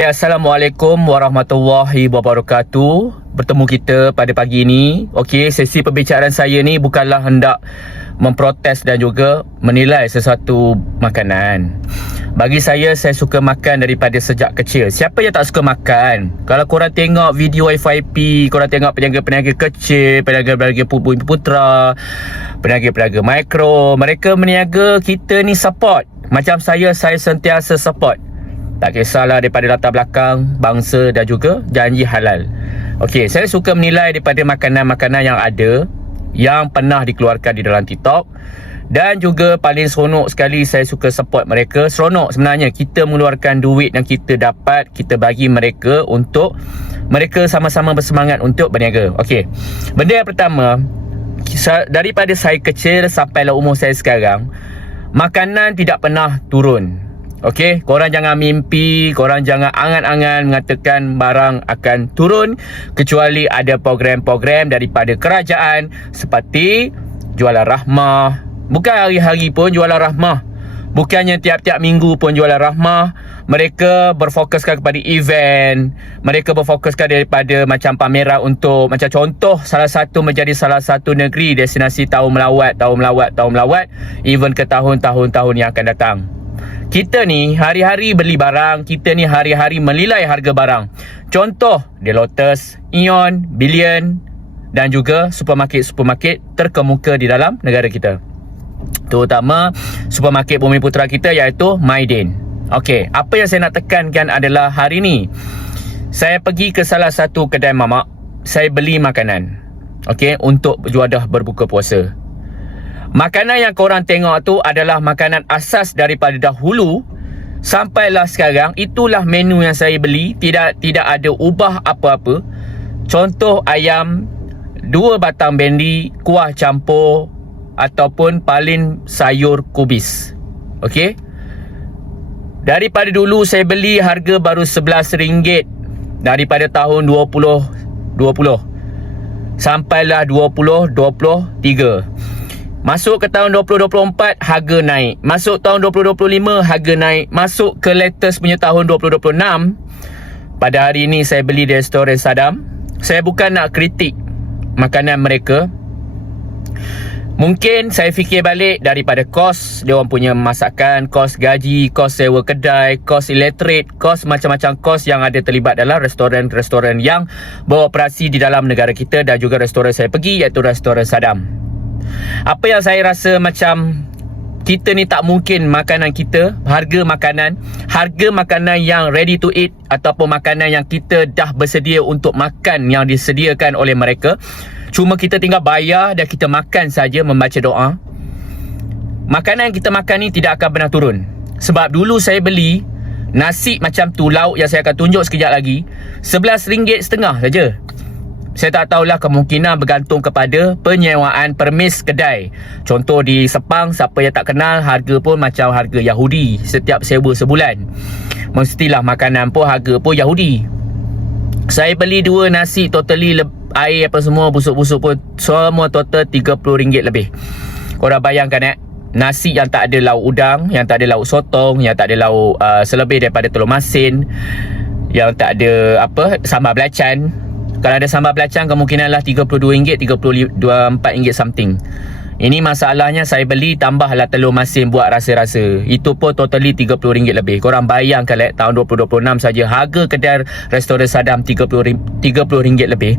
Assalamualaikum warahmatullahi wabarakatuh. Bertemu kita pada pagi ini. Okey, sesi pembicaraan saya ni bukanlah hendak memprotes dan juga menilai sesuatu makanan. Bagi saya suka makan daripada sejak kecil. Siapa yang tak suka makan? Kalau korang tengok video FYP, korang tengok peniaga-peniaga kecil, peniaga-peniaga Bumi Putra, peniaga-peniaga mikro, mereka meniaga, kita ni support. Macam saya sentiasa support. Tak kisahlah daripada latar belakang, bangsa dan juga janji halal. Okey, saya suka menilai daripada makanan-makanan yang ada, yang pernah dikeluarkan di dalam TikTok. Dan juga paling seronok sekali, saya suka support mereka. Seronok sebenarnya kita mengeluarkan duit yang kita dapat, kita bagi mereka untuk mereka sama-sama bersemangat untuk berniaga. Okey, benda yang pertama, daripada saya kecil sampailah umur saya sekarang, makanan tidak pernah turun. Okey, korang jangan mimpi, korang jangan angan-angan mengatakan barang akan turun kecuali ada program-program daripada kerajaan seperti jualan rahmah. Bukan hari-hari pun jualan rahmah. Bukannya tiap-tiap minggu pun jualan rahmah. Mereka berfokuskan kepada event. Mereka berfokuskan daripada macam pameran untuk, macam contoh, salah satu menjadi salah satu negeri destinasi tahun melawat, even ke tahun-tahun yang akan datang. Kita ni hari-hari beli barang, kita ni hari-hari menilai harga barang. Contoh, The Lotus, Aeon, Billion dan juga supermarket terkemuka di dalam negara kita. Terutama supermarket Bumi Putra kita iaitu Mydin. Okey, apa yang saya nak tekankan adalah hari ni saya pergi ke salah satu kedai mamak, saya beli makanan. Okey, untuk juadah berbuka puasa. Makanan yang korang tengok tu adalah makanan asas daripada dahulu sampailah sekarang. Itulah menu yang saya beli, tidak ada ubah apa-apa. Contoh ayam, 2 batang bendi, kuah campur ataupun paling sayur kubis. Okey. Daripada dulu saya beli harga baru RM11 daripada tahun 2020 sampailah 2023. Masuk ke tahun 2024, harga naik. Masuk tahun 2025, harga naik. Masuk ke latest punya tahun 2026, pada hari ini saya beli di restoran Sadam. Saya bukan nak kritik makanan mereka. Mungkin saya fikir balik daripada kos dia orang punya masakan, kos gaji, kos sewa kedai, kos elektrik, kos macam-macam kos yang ada terlibat dalam restoran-restoran yang beroperasi di dalam negara kita dan juga restoran saya pergi iaitu restoran Sadam. Apa yang saya rasa macam kita ni tak mungkin makanan kita, harga makanan yang ready to eat ataupun makanan yang kita dah bersedia untuk makan yang disediakan oleh mereka, cuma kita tinggal bayar dan kita makan saja membaca doa. Makanan yang kita makan ni tidak akan pernah turun. Sebab dulu saya beli nasi macam tu, lauk yang saya akan tunjuk sekejap lagi, RM11.5 saja. Saya tak tahulah, kemungkinan bergantung kepada penyewaan permis kedai. Contoh di Sepang, siapa yang tak kenal, harga pun macam harga Yahudi. Setiap sewa sebulan mestilah makanan pun harga pun Yahudi. Saya beli 2 nasi totally air apa semua, busuk-busuk pun semua total RM30 lebih. Korang bayangkan nasi yang tak ada lauk udang, yang tak ada lauk sotong, yang tak ada lauk selebih daripada telur masin, yang tak ada sambal belacan. Kalau ada sambal belacan kemungkinanlah RM32, RM24 something. Ini masalahnya saya beli tambahlah telur masin buat rasa-rasa. Itu pun totally RM30 lebih. Korang bayangkan tahun 2026 saja harga kedai restoran Sadam RM30 lebih.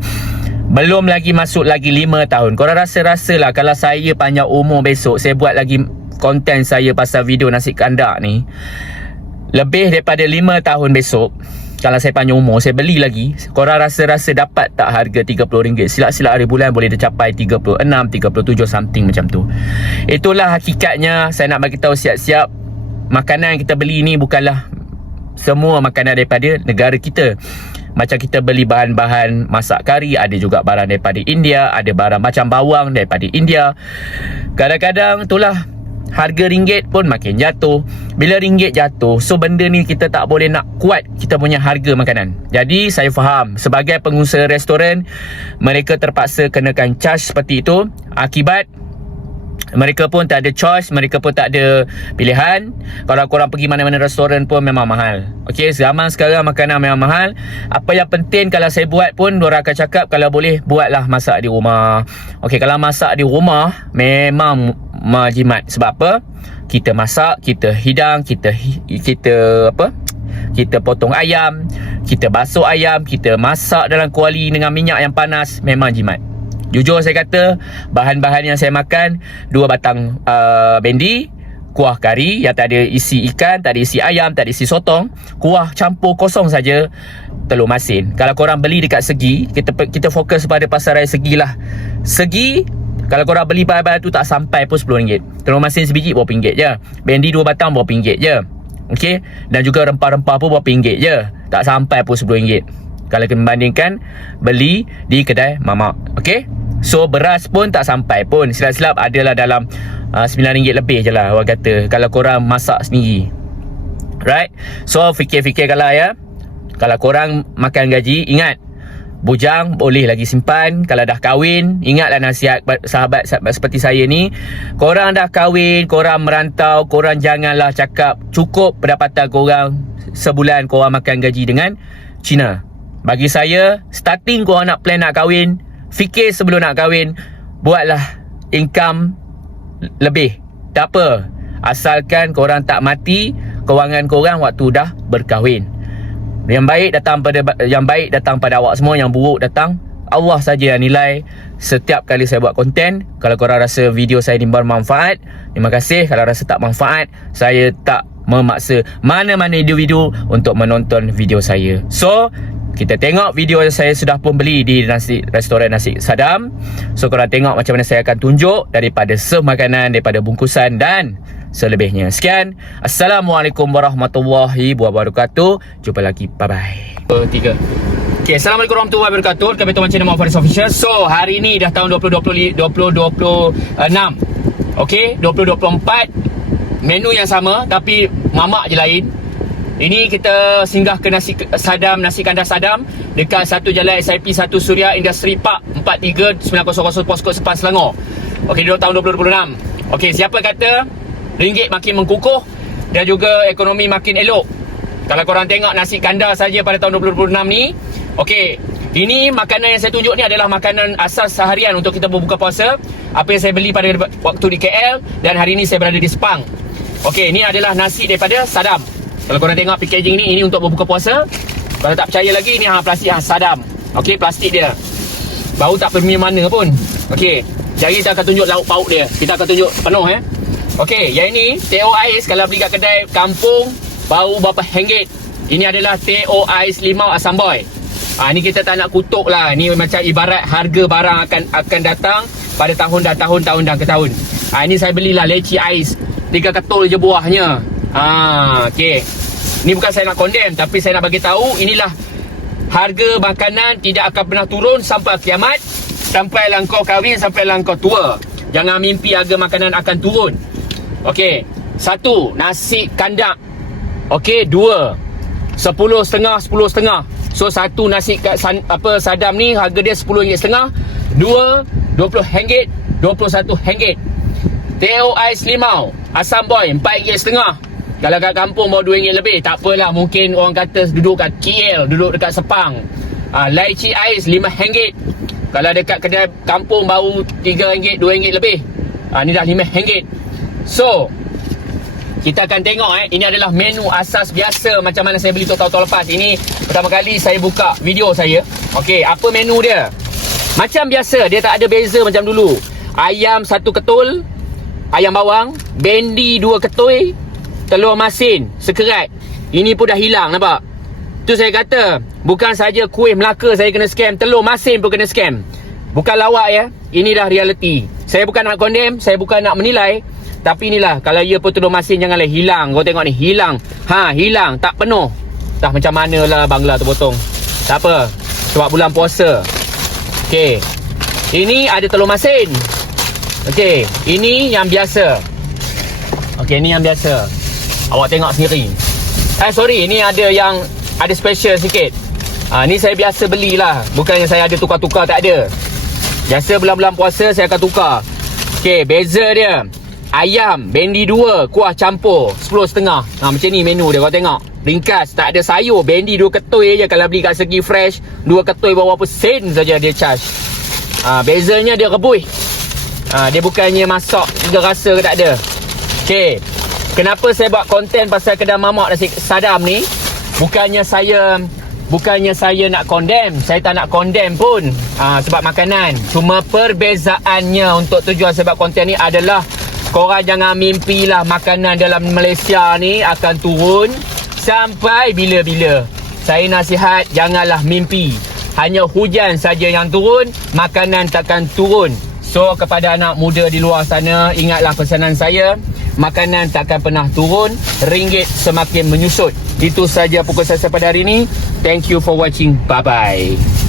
Belum lagi masuk lagi 5 tahun. Korang rasa-rasalah kalau saya panjang umur besok, saya buat lagi konten saya pasal video nasi kandak ni. Lebih daripada 5 tahun besok, kalau saya panjang umur, saya beli lagi. Korang rasa-rasa dapat tak harga RM30? Silap-silap hari bulan boleh tercapai 36, 37 something macam tu. Itulah hakikatnya. Saya nak bagi tahu siap-siap, makanan yang kita beli ni bukanlah semua makanan daripada negara kita. Macam kita beli bahan-bahan masak kari, ada juga barang daripada India, ada barang macam bawang daripada India. Kadang-kadang itulah, harga ringgit pun makin jatuh. Bila ringgit jatuh, so benda ni kita tak boleh nak kuat kita punya harga makanan. Jadi saya faham, sebagai pengusaha restoran, mereka terpaksa kenakan charge seperti itu. Akibat Mereka pun tak ada choice, mereka pun tak ada pilihan. Kalau korang pergi mana-mana restoran pun memang mahal. Okey, zaman sekarang makanan memang mahal. Apa yang penting kalau saya buat pun, diorang akan cakap kalau boleh buatlah masak di rumah. Okey, kalau masak di rumah memang jimat. Sebab apa? Kita masak, kita hidang, kita potong ayam, kita basuh ayam, kita masak dalam kuali dengan minyak yang panas, memang jimat. Jujur saya kata, bahan-bahan yang saya makan 2 batang bendi, kuah kari yang tak ada isi ikan, tak ada isi ayam, tak ada isi sotong, kuah campur kosong saja, telur masin. Kalau korang beli dekat Segi, kita fokus pada pasar raya Segi lah. Segi, kalau korang beli bahan-bahan tu tak sampai pun RM10. Telur masin sebiji berapa ringgit je. Bendi 2 batang berapa ringgit je. Okey, dan juga rempah-rempah pun berapa ringgit je. Tak sampai pun RM10. Kalau kita membandingkan beli di kedai mamak. Okey, so beras pun tak sampai pun. Silap-silap adalah dalam RM9 lebih je lah orang kata, kalau korang masak sendiri. Right? So fikir-fikirkanlah ya. Kalau korang makan gaji, ingat, bujang boleh lagi simpan. Kalau dah kahwin, ingatlah nasihat sahabat-sahabat seperti saya ni. Korang dah kahwin, korang merantau, korang janganlah cakap cukup pendapatan korang sebulan korang makan gaji dengan Cina. Bagi saya, starting korang nak plan nak kahwin, fikir sebelum nak kahwin, buatlah income lebih. Tak apa, asalkan korang tak mati kewangan korang waktu dah berkahwin. Yang baik datang pada awak semua, yang buruk datang Allah saja yang nilai. Setiap kali saya buat konten, kalau korang rasa video saya ni bermanfaat, terima kasih. Kalau rasa tak manfaat, saya tak memaksa mana-mana individu untuk menonton video saya. So, kita tengok video yang saya sudah pun beli di restoran Nasi Sadam. So, korang tengok macam mana saya akan tunjuk daripada serve makanan, daripada bungkusan dan selebihnya. Sekian. Assalamualaikum warahmatullahi wabarakatuh. Jumpa lagi. Bye-bye. 3. Okay, Assalamualaikum warahmatullahi wabarakatuh. Kami Tuan Channel Muhammad Faris Official. So, hari ni dah tahun 2026. Okay, 2024. Menu yang sama tapi mamak je lain. Ini kita singgah ke Nasi Kandar Sadam dekat 1 Jalan SIP 1 Suria Industri Park 43900 Poskot Sepang Selangor. Okey, di tahun 2026. Okey, siapa kata ringgit makin mengkukuh dan juga ekonomi makin elok? Kalau korang tengok nasi kandar saja pada tahun 2026 ni, okey, ini makanan yang saya tunjuk ni adalah makanan asas seharian untuk kita berbuka puasa. Apa yang saya beli pada waktu di KL dan hari ini saya berada di Sepang. Okey, ini adalah nasi daripada Sadam. Kalau korang tengok packaging ni, ini untuk berbuka puasa. Kalau tak percaya lagi, ni plastik Sadam. Okey, plastik dia. Bau tak pergi mana pun. Okey, jadi kita akan tunjuk lauk pauk dia. Kita akan tunjuk penuh Okey, yang ini teh ais kalau beli kat kedai kampung bau berapa ringgit. Ini adalah teh ais limau asam boy. Ni kita tak nak kutuk lah. Ni macam ibarat harga barang akan datang pada tahun dan ke tahun. Ini saya belilah leci ais 3 ketul je buahnya. Okey. Ni bukan saya nak condemn, tapi saya nak bagi tahu inilah harga makanan tidak akan pernah turun sampai kiamat, sampailah kau kahwin, sampailah kau tua. Jangan mimpi harga makanan akan turun. Okey. 1, nasi kandak. Okey, 2, 10.5. So 1 nasi Sadam ni harga dia RM10.5. 2, RM20, RM21. Teh ais limau asam boy RM4.5. Kalau kat kampung baru RM2 lebih, tak apalah, mungkin orang kata duduk kat KL, duduk dekat Sepang. Lychee ais RM5. Kalau dekat kedai kampung baru RM3, RM2 lebih. Ni dah RM5. So, kita akan tengok ini adalah menu asas biasa macam mana saya beli tahun-tahun lepas. Ini pertama kali saya buka video saya. Okey, apa menu dia? Macam biasa, dia tak ada beza macam dulu. Ayam 1 ketul, ayam bawang, bendi 2 ketul, telur masin sekerat. Ini pun dah hilang, nampak? Tu saya kata, bukan saja kuih Melaka saya kena scam, telur masin pun kena scam. Bukan lawak ya. Ini dah realiti. Saya bukan nak condemn, saya bukan nak menilai, tapi inilah, kalau ia pun telur masin janganlah hilang. Kau tengok ni, hilang. Hilang, tak penuh. Dah macam manalah bangla terpotong. Tak apa, sebab bulan puasa. Okey. Ini ada telur masin. Okey, ini yang biasa. Okey, ini yang biasa. Awak tengok sendiri. Sorry, ini ada yang ada special sikit. Ni saya biasa belilah. Bukannya saya ada tukar-tukar, tak ada. Biasa bulan-bulan puasa saya akan tukar. Okey, beza dia. Ayam bendi 2, kuah campur 10.5. Macam ni menu dia, kau tengok. Ringkas, tak ada sayur. Bendi 2 ketui je. Kalau beli kat Segi Fresh, 2 ketui berapa sen saja dia charge. Bezanya dia rebus. Dia bukannya masak 3 rasa ke tak ada. Okey, kenapa saya buat konten pasal kedai mamak nasi Sadam ni? Bukannya saya nak condemn. Saya tak nak condemn pun sebab makanan. Cuma perbezaannya untuk tujuan sebab konten ni adalah korang jangan mimpilah makanan dalam Malaysia ni akan turun sampai bila-bila. Saya nasihat, janganlah mimpi. Hanya hujan saja yang turun, makanan takkan turun. So, kepada anak muda di luar sana, ingatlah pesanan saya. Makanan takkan pernah turun, ringgit semakin menyusut. Itu saja pukul saya pada hari ini. Thank you for watching. Bye-bye.